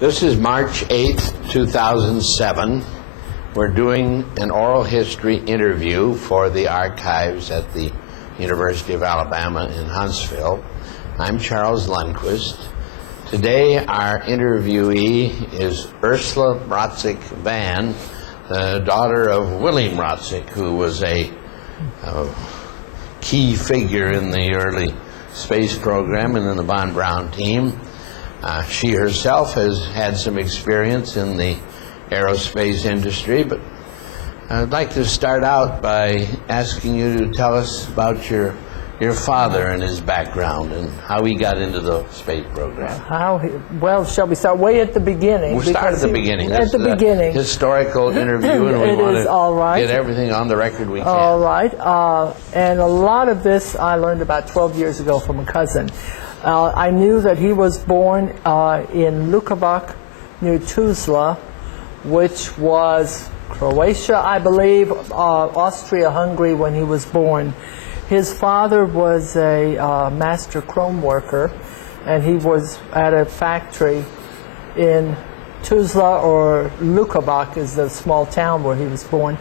This is March 8th, 2007. We're doing an oral history interview for the archives at the University of Alabama in Huntsville. I'm Charles Lundquist. Today our interviewee is Ursula Mrazek Vann, the daughter of Willie Mrazek, who was a key figure in the early space program and in the von Braun team. She herself has had some experience in the aerospace industry, but I'd like to start out by asking you to tell us about your father and his background and how he got into the space program. Well, shall we start way at the beginning? We'll start at the beginning. At the beginning. Historical interview, and we want to get everything on the record we can. All right. And a lot of this I learned about 12 years ago from a cousin. I knew that he was born in Lundquist near Tuzla, which was Croatia, I believe, Austria-Hungary when he was born. His father was a master chrome worker, and he was at a factory in Tuzla, or Lundquist is the small town where he was born.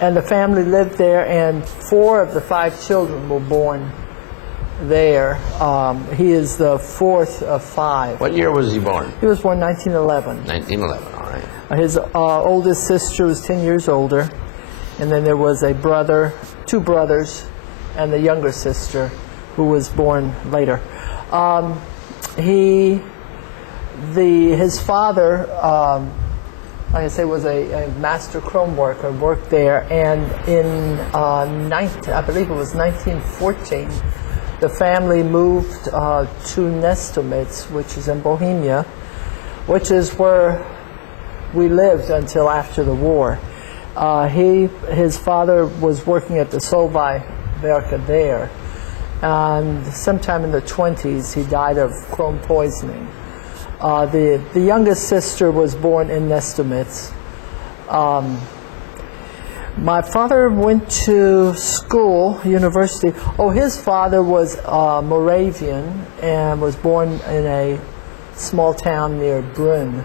And the family lived there, and 4 of the 5 children were born there. He is the 4th of 5. What year was he born? He was born 1911. 1911, all right. His oldest sister was 10 years older, and then there was a brother, 2 brothers, and the younger sister who was born later. His father, like I say, was a master chrome worker, worked there, and in I believe it was 1914, the family moved to Nestomytz, which is in Bohemia, which is where we lived until after the war. His father was working at the Solvay Werke there, and sometime in the 20s he died of chrome poisoning. The youngest sister was born in Nestomytz. My father went to school, university. His father was Moravian and was born in a small town near Brünn,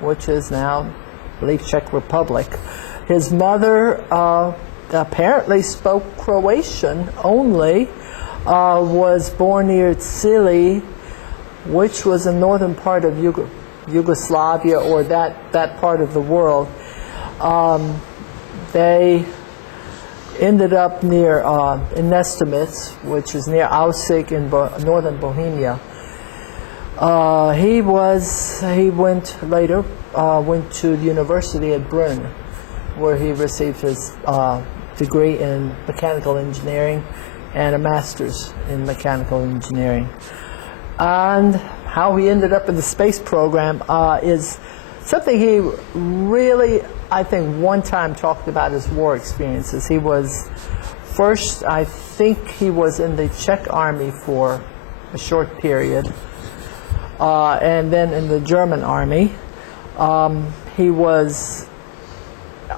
which is now, I believe, Czech Republic. His mother apparently spoke Croatian only, was born near Cili, which was the northern part of Yugoslavia, or that part of the world. They ended up near in Nestomytz, which is near Aussig in northern Bohemia. He went to the university at Brünn, where he received his degree in mechanical engineering and a master's in mechanical engineering. And how he ended up in the space program is something he really, I think, one time talked about his war experiences. He was first, I think he was in the Czech army for a short period, and then in the German army. He was,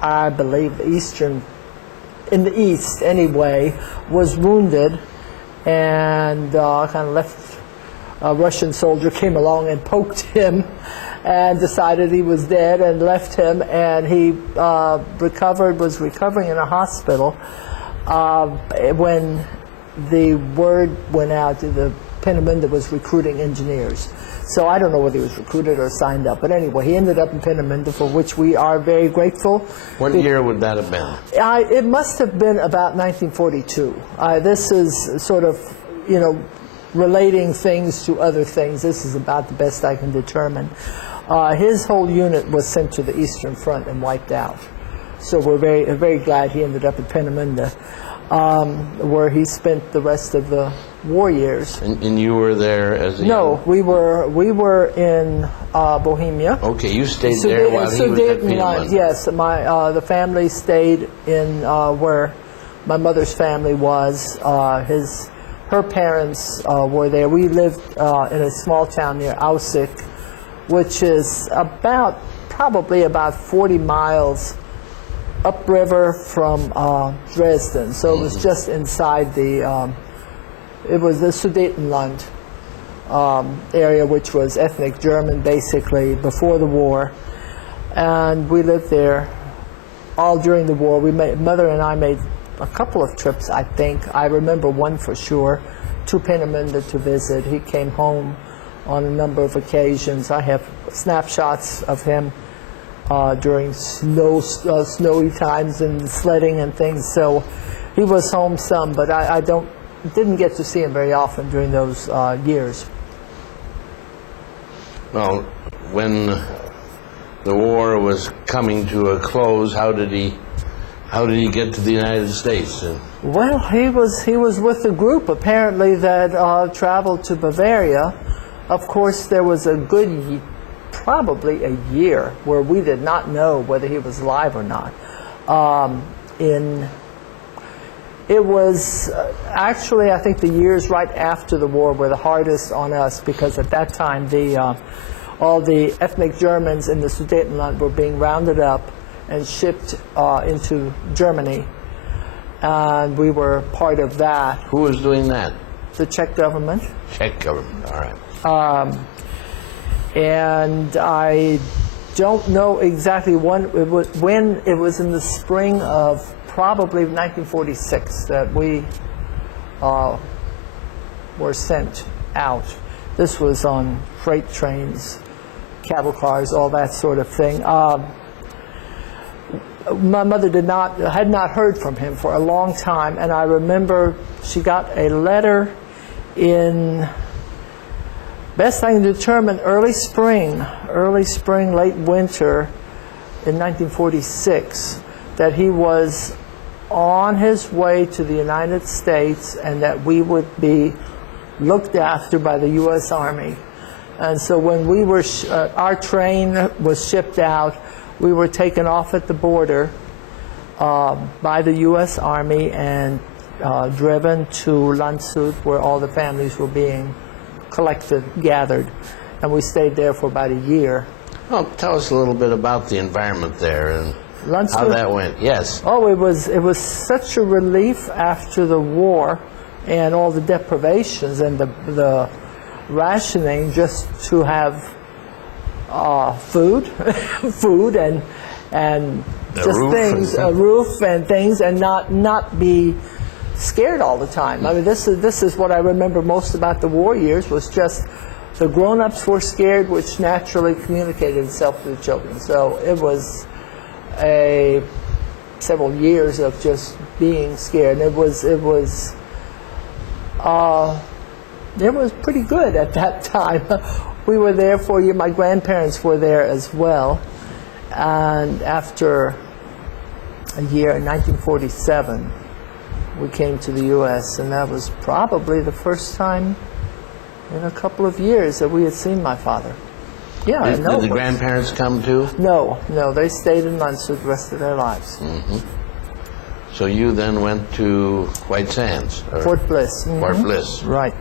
I believe, in the east anyway, was wounded, and kind of left. A Russian soldier came along and poked him and decided he was dead and left him, and he was recovering in a hospital when the word went out that the Peenemünde was recruiting engineers. So I don't know whether he was recruited or signed up, but anyway, he ended up in Peenemünde, for which we are very grateful. What year would that have been? It must have been about 1942. This is sort of, relating things to other things. This is about the best I can determine. His whole unit was sent to the Eastern Front and wiped out. So we're very, very glad he ended up at Peenemünde, where he spent the rest of the war years. And you were there as a No, we were in Bohemia. Okay, you stayed there while he was at Peenemünde. Yes, the family stayed in where my mother's family was. Her parents were there. We lived in a small town near Aussig, which is probably about 40 miles upriver from Dresden. So it was just inside it was the Sudetenland. area, which was ethnic German basically before the war. And we lived there all during the war. Mother and I made a couple of trips, I think. I remember one for sure, to Peenemünde to visit. He came home on a number of occasions. I have snapshots of him during snowy times and sledding and things. So he was home some, but I didn't get to see him very often during those years. Well, when the war was coming to a close, how did he get to the United States? Well, he was with a group apparently that traveled to Bavaria. Of course, there was a good probably a year where we did not know whether he was alive or not. It was actually, I think, the years right after the war were the hardest on us, because at that time all the ethnic Germans in the Sudetenland were being rounded up and shipped into Germany, and we were part of that. Who was doing that? The Czech government. Czech government, all right. And I don't know exactly when it was in the spring of probably 1946 that we were sent out. This was on freight trains, cattle cars, all that sort of thing. My mother had not heard from him for a long time, and I remember she got a letter in, best I can determine, early spring, late winter in 1946, that he was on his way to the United States and that we would be looked after by the U.S. Army. And so when we were, our train was shipped out, we were taken off at the border by the U.S. Army and driven to Landshut, where all the families were being collected, gathered, and we stayed there for about a year. Well, tell us a little bit about the environment there and Landshut, how that went. Yes. Oh, it was such a relief after the war and all the deprivations and the rationing, just to have food, food and just things, a roof and things, and not be scared all the time. I mean, this is what I remember most about the war years, was just the grown-ups were scared, which naturally communicated itself to the children. So it was several years of just being scared. It was pretty good at that time. We were there for a year. My grandparents were there as well. And after a year, in 1947, we came to the U.S., and that was probably the first time in a couple of years that we had seen my father. Yeah, Did the grandparents come too? No, they stayed in Landshut the rest of their lives. Mm-hmm. So you then went to White Sands? Fort Bliss. Mm-hmm. Fort Bliss. Right.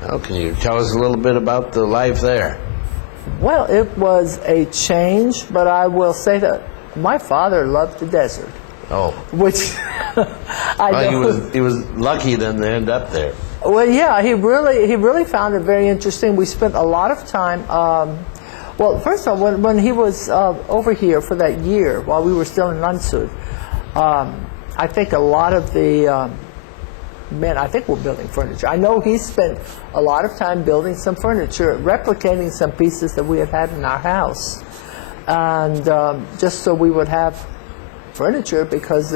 Well, can you tell us a little bit about the life there? Well, it was a change, but I will say that my father loved the desert. Oh. Which He was lucky then to end up there. Well, yeah, he really found it very interesting. We spent a lot of time. Well, first of all, when he was over here for that year, while we were still in Landshut, I think a lot of the men, I think, were building furniture. I know he spent a lot of time building some furniture, replicating some pieces that we had in our house, and just so we would have furniture, because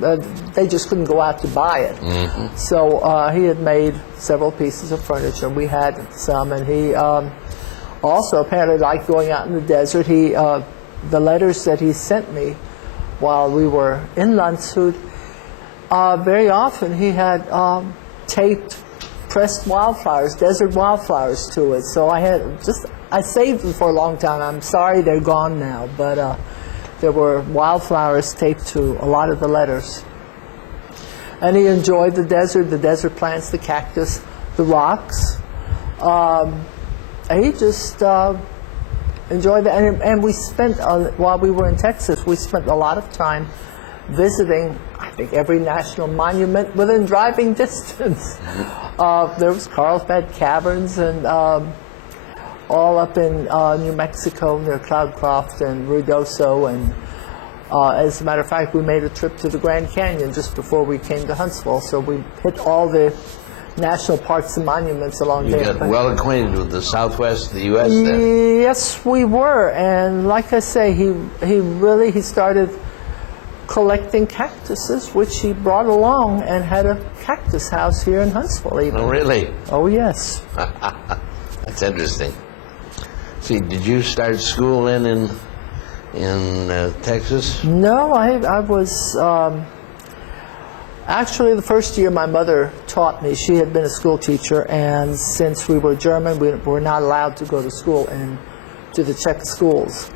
they just couldn't go out to buy it. Mm-hmm. So he had made several pieces of furniture. We had some, and he also apparently liked going out in the desert. The letters that he sent me while we were in Landshut, very often he had taped pressed wildflowers, desert wildflowers to it. So I saved them for a long time. I'm sorry they're gone now, but there were wildflowers taped to a lot of the letters. And he enjoyed the desert plants, the cactus, the rocks. He just enjoyed that. And we spent, while we were in Texas, we spent a lot of time visiting, I think, every national monument within driving distance. There was Carlsbad Caverns and all up in New Mexico near Cloudcroft and Ruidoso. And as a matter of fact, we made a trip to the Grand Canyon just before we came to Huntsville. So we hit all the national parks and monuments along You there. got well acquainted with the southwest of the U.S. then? Yes, we were. And like I say, he started collecting cactuses, which he brought along and had a cactus house here in Huntsville even. Oh, really? Oh, yes. That's interesting. See, did you start school in Texas? No, I was actually the first year my mother taught me. She had been a school teacher, and since we were German, we were not allowed to go to school to the Czech schools.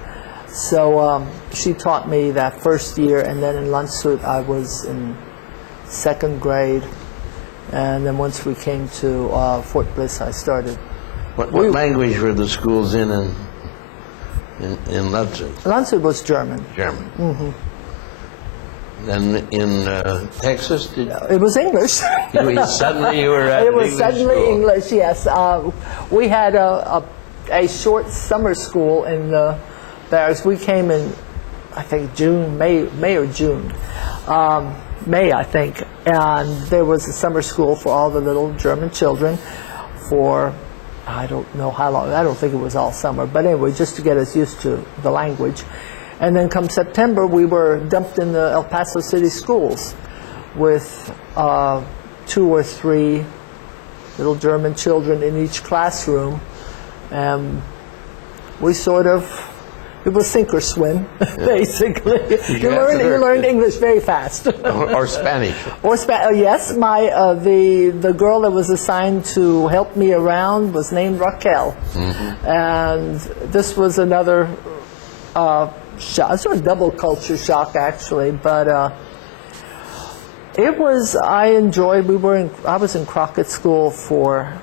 So she taught me that first year, and then in Landshut I was in second grade, and then once we came to Fort Bliss, I started. What language were the schools in Landshut? Landshut was German. German. Mm-hmm. Then in Texas, It was English. suddenly you were at It was English suddenly school. English, yes. We had a short summer school in the barracks. We came in, I think, May or June. May, I think. And there was a summer school for all the little German children for, I don't know how long. I don't think it was all summer. But anyway, just to get us used to the language. And then come September, we were dumped in the El Paso City schools with 2 or 3 little German children in each classroom. And we sort of, it was sink or swim, basically. You learned English very fast. Or Spanish. Yes, the girl that was assigned to help me around was named Raquel. Mm-hmm. And this was another shock, sort of double culture shock, actually. But it was, I enjoyed, I was in Crockett School for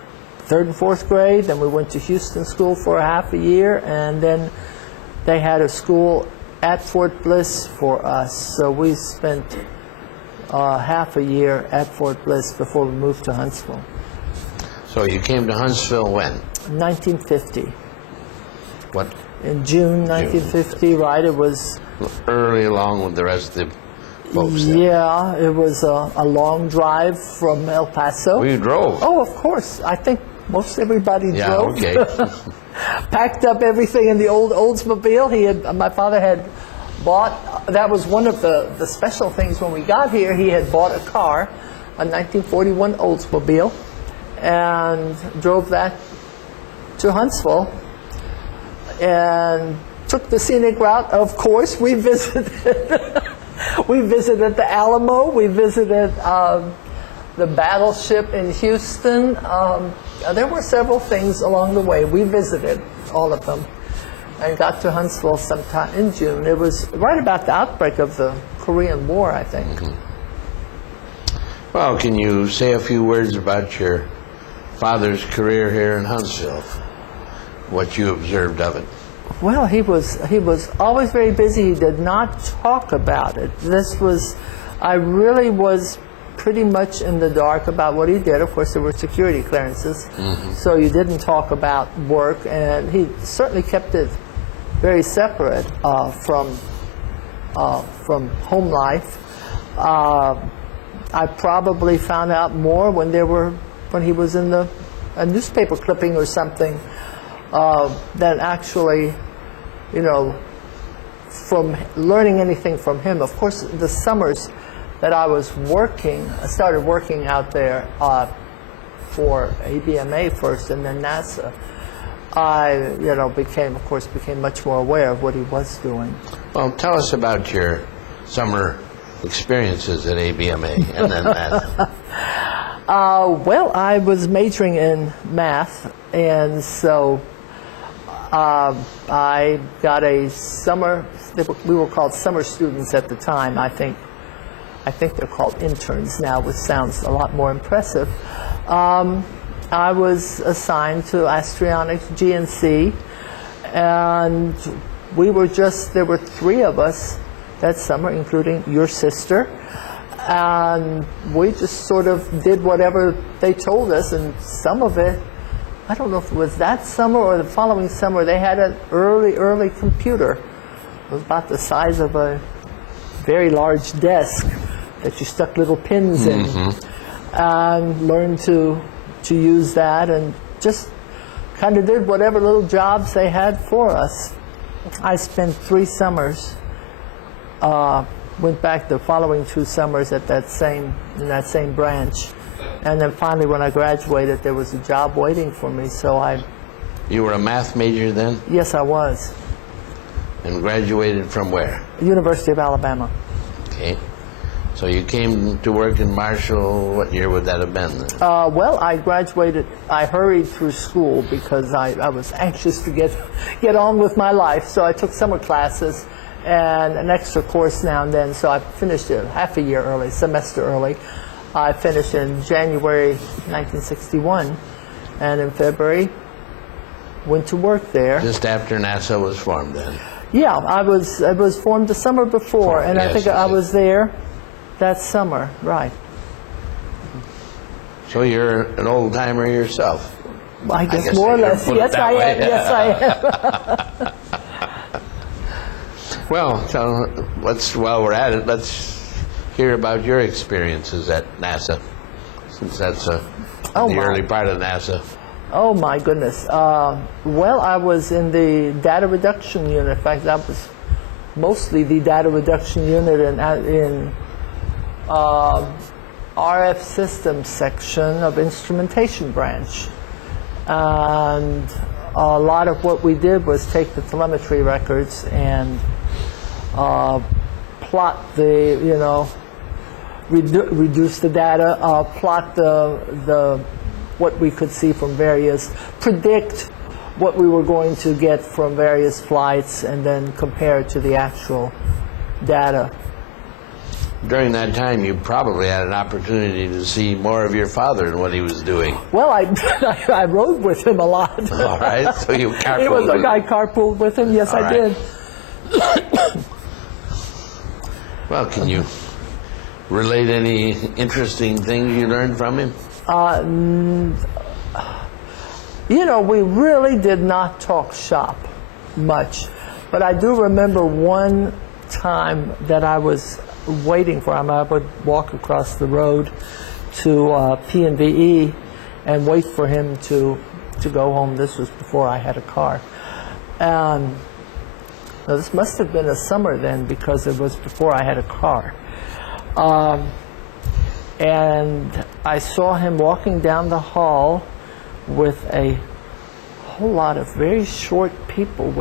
3rd and 4th grade, then we went to Houston School for half a year, and then they had a school at Fort Bliss for us. So we spent half a year at Fort Bliss before we moved to Huntsville. So you came to Huntsville when? 1950. What? In June 1950, right? It was early along with the rest of the folks then. Yeah, it was a long drive from El Paso. Well, you drove. Oh, of course. I think most everybody drove. Okay. Packed up everything in the old Oldsmobile. My father had bought, that was one of the special things when we got here. He had bought a car, a 1941 Oldsmobile, and drove that to Huntsville and took the scenic route. Of course, we visited the Alamo. We visited the battleship in Houston. There were several things along the way. We visited all of them and got to Huntsville sometime in June. It was right about the outbreak of the Korean War, I think. Mm-hmm. Well, can you say a few words about your father's career here in Huntsville? What you observed of it? Well, he was always very busy. He did not talk about it. I really was pretty much in the dark about what he did. Of course, there were security clearances, so you didn't talk about work, and he certainly kept it very separate from home life. I probably found out more when he was in a newspaper clipping or something than actually, from learning anything from him. Of course, the summers that I was working, I started working out there for ABMA first and then NASA. I, became much more aware of what he was doing. Well, tell us about your summer experiences at ABMA and then NASA. Well, I was majoring in math, and so I got a summer, we were called summer students at the time. I think they're called interns now, which sounds a lot more impressive. I was assigned to Astronautics GNC, and there were 3 of us that summer, including your sister. And we just sort of did whatever they told us, and some of it, I don't know if it was that summer or the following summer, they had an early computer. It was about the size of a very large desk that you stuck little pins in, and learned to use that, and just kind of did whatever little jobs they had for us. I spent 3 summers, went back the following 2 summers in that same branch. And then finally, when I graduated, there was a job waiting for me, so You were a math major then? Yes, I was. And graduated from where? University of Alabama. Okay. So you came to work in Marshall, what year would that have been then? Well, I graduated, I hurried through school because I was anxious to get on with my life, so I took summer classes and an extra course now and then, so I finished it half a year early, semester early. I finished in January 1961, and in February went to work there. Just after NASA was formed then? Yeah, it was formed the summer before, and I think I was there that summer, right. So you're an old-timer yourself? I guess more or less. Yes, I am. Yes, I am. Well, so while we're at it, let's hear about your experiences at NASA, since that's the early part of NASA. Oh, my goodness. Well, I was in the data reduction unit. In fact, that was mostly the data reduction unit in RF systems section of instrumentation branch. And a lot of what we did was take the telemetry records and plot the, reduce the data, plot the what we could see from predict what we were going to get from various flights, and then compare it to the actual data. During that time, you probably had an opportunity to see more of your father and what he was doing. Well, I rode with him a lot. All right, so you carpooled with him. I carpooled with him, yes, I did. Well, can you relate any interesting things you learned from him? We really did not talk shop much, but I do remember one time that I was waiting for him. I would walk across the road to P&VE and wait for him to go home. This was before I had a car. Now, this must have been a summer then, because it was before I had a car. And I saw him walking down the hall with a whole lot of very short people.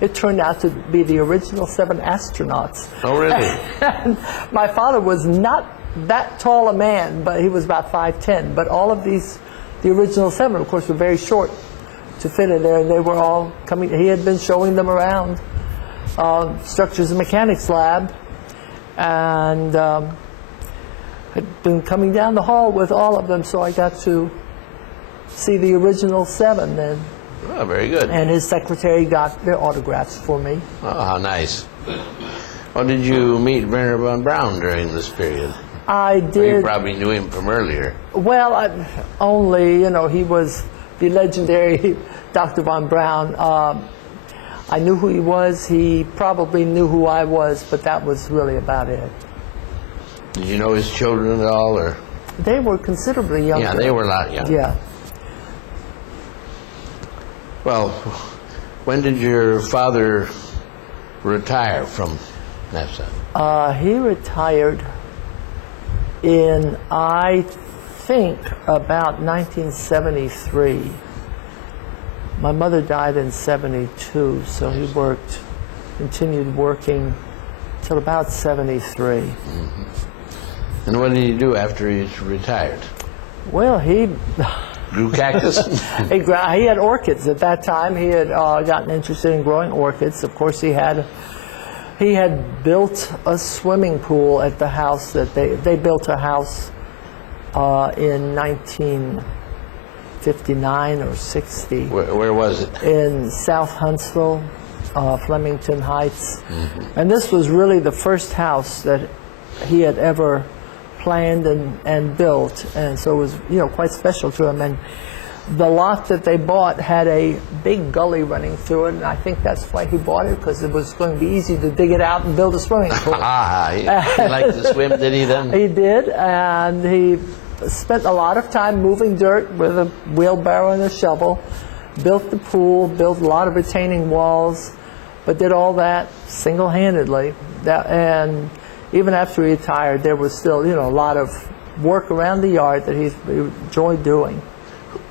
It turned out to be the original 7 astronauts. Oh, really? And my father was not that tall a man, but he was about 5'10". But all of the original 7, of course, were very short to fit in there. And they were all coming. He had been showing them around Structures and Mechanics lab, and had been coming down the hall with all of them, so I got to see the original 7 then. Oh, very good. And his secretary got their autographs for me. Oh, how nice. Well, did you meet Werner von Braun during this period? I did. You probably knew him from earlier. Well, he was the legendary Dr. von Braun. I knew who he was. He probably knew who I was, but that was really about it. Did you know his children at all, or? They were considerably younger. Yeah, they were a lot younger. Yeah. Well, when did your father retire from NASA? He retired in, I think, about 1973. My mother died in 72, so he continued working till about 73. Mm-hmm. And what did he do after he retired? Well, he grew cactus? He had orchids at that time. He had gotten interested in growing orchids. Of course, he had built a swimming pool at the house that they built a house in 1959 or 60. Where was it? In South Huntsville, Flemington Heights. Mm-hmm. And this was really the first house that he had ever planned and built, and so it was, you know, quite special to him. And the lot that they bought had a big gully running through it, and I think that's why he bought it, because it was going to be easy to dig it out and build a swimming pool. He liked to swim, did he then? He did, and he spent a lot of time moving dirt with a wheelbarrow and a shovel, built the pool, built a lot of retaining walls, but did all that single-handedly. And even after he retired, there was still, you know, a lot of work around the yard that he enjoyed doing.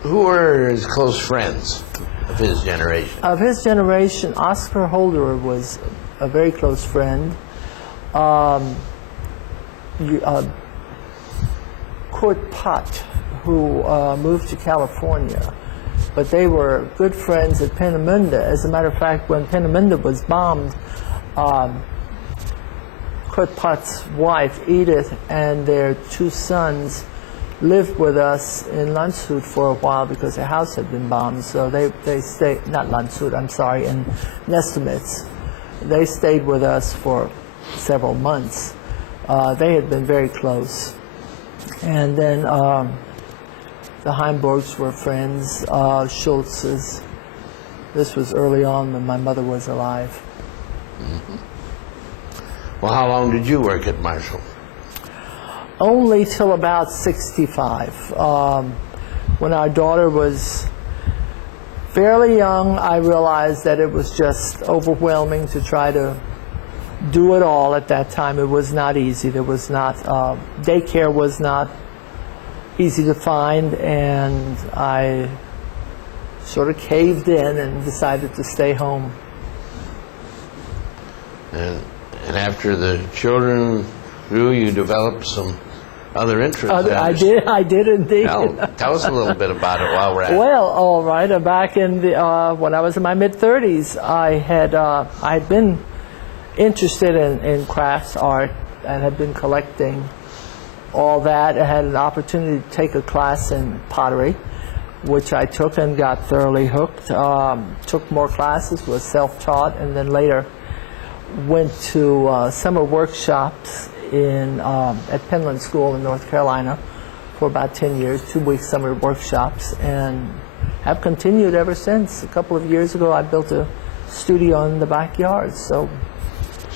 Who were his close friends of his generation? Of his generation, Oscar Holderer was a very close friend. Kurt Pott, who moved to California, but they were good friends at Peenemünde. As a matter of fact, when Peenemünde was bombed, Kurt Pott's wife, Edith, and their 2 sons lived with us in Landshut for a while because their house had been bombed. So they stayed, not Landshut, I'm sorry, in Nestamitz. They stayed with us for several months. They had been very close. And then the Heimburgs were friends, Schultzes. This was early on when my mother was alive. Mm-hmm. Well, how long did you work at Marshall? Only till about 65. When our daughter was fairly young, I realized that it was just overwhelming to try to do it all at that time. It was not easy. There was not, daycare was not easy to find, and I sort of caved in and decided to stay home. And after the children grew, you developed some other interests. I did indeed. Well, tell us a little bit about it while we're at it. Well, all right. Back in the when I was in my mid-30s, I had been interested in crafts, art, and had been collecting all that. I had an opportunity to take a class in pottery, which I took and got thoroughly hooked. Took more classes, was self-taught, and then later went to summer workshops at Penland School in North Carolina for about 10 years, 2-week summer workshops, and have continued ever since. A couple of years ago, I built a studio in the backyard. So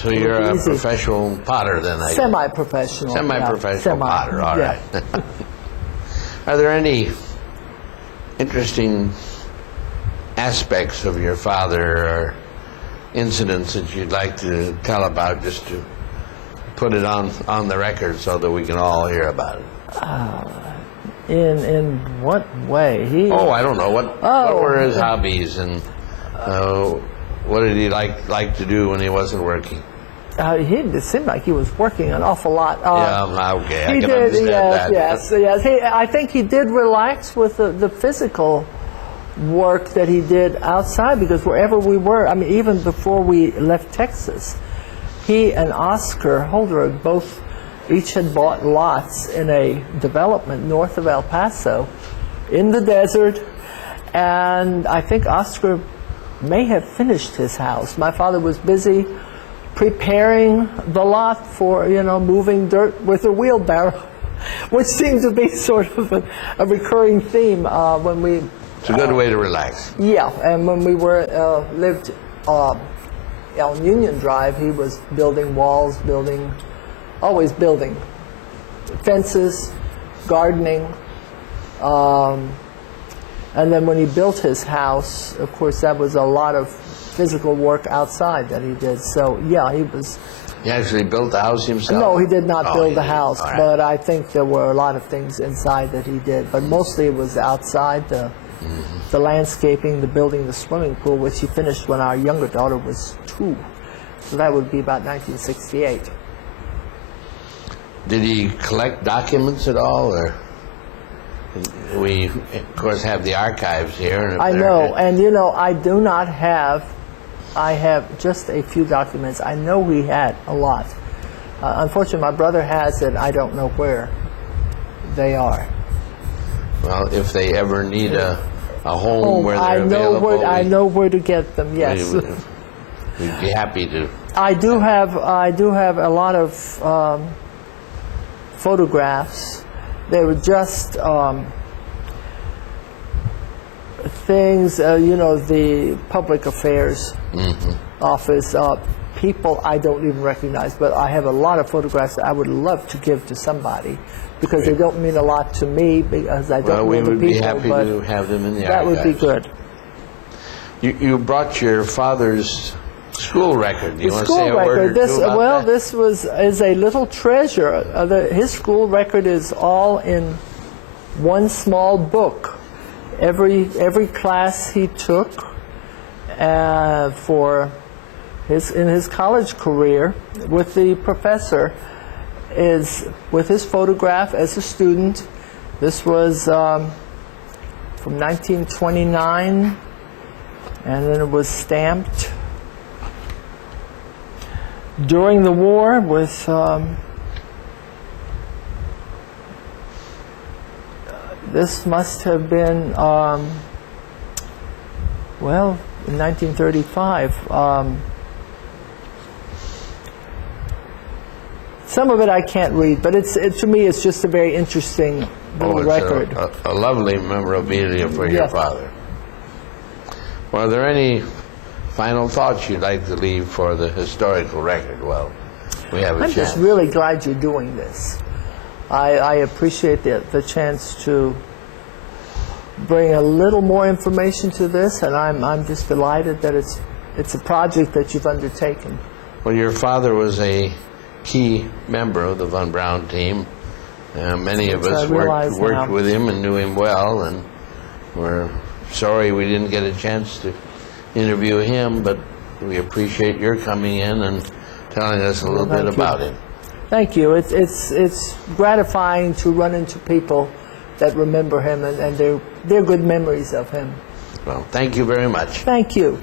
you're a professional potter then? Semi-professional. Semi-professional potter, all yeah. right. Are there any interesting aspects of your father or incidents that you'd like to tell about, just to put it on the record so that we can all hear about it? In what way? I don't know. What were his hobbies, and what did he like to do when he wasn't working? It seemed like he was working an awful lot. Okay, I can understand that. Yes. I think he did relax with the physical work that he did outside, because wherever we were, I mean, even before we left Texas, he and Oscar Holderer each had bought lots in a development north of El Paso in the desert, and I think Oscar may have finished his house. My father was busy preparing the lot for, moving dirt with a wheelbarrow, which seemed to be sort of a recurring theme when we... It's a good way to relax. Yeah, and when we lived on Union Drive, he was building walls, always building fences, gardening, and then when he built his house, of course, that was a lot of physical work outside that he did. So yeah, he was... He actually built the house himself? No, he did not build the house, right. But I think there were a lot of things inside that he did. But mostly it was outside, the landscaping, the building the swimming pool, which he finished when our younger daughter was 2. So that would be about 1968. Did he collect documents at all, or? We, of course, have the archives here. And I know, and I do not have... I have just a few documents. I know he had a lot. Unfortunately, my brother has it. I don't know where they are. Well, if they ever need a home where they're available, I know where to get them. Yes, we'd be happy to. I do have a lot of photographs. They were just things, the public affairs office, people I don't even recognize, but I have a lot of photographs that I would love to give to somebody because they don't mean a lot to me because I don't know the people. We would be happy to have them in the that archives. would be good. You brought your father's school record. Do you want to School say a word record. or two about that? This is a little treasure. His school record is all in one small book. Every class he took in his college career with the professor is with his photograph as a student. This was from 1929, and then it was stamped during the war with this must have been in 1935. Some of it I can't read, but to me it's just a very interesting little record. A lovely memorabilia for your father. Well, are there any final thoughts you'd like to leave for the historical record? Well, we have a chance. I'm just really glad you're doing this. I appreciate the chance to bring a little more information to this, and I'm just delighted that it's a project that you've undertaken. Well, your father was a key member of the Von Braun team. Many of us worked with him and knew him well, and we're sorry we didn't get a chance to interview him, but we appreciate your coming in and telling us a little bit about him. Thank you. It's gratifying to run into people that remember him, and they're good memories of him. Well, thank you very much. Thank you.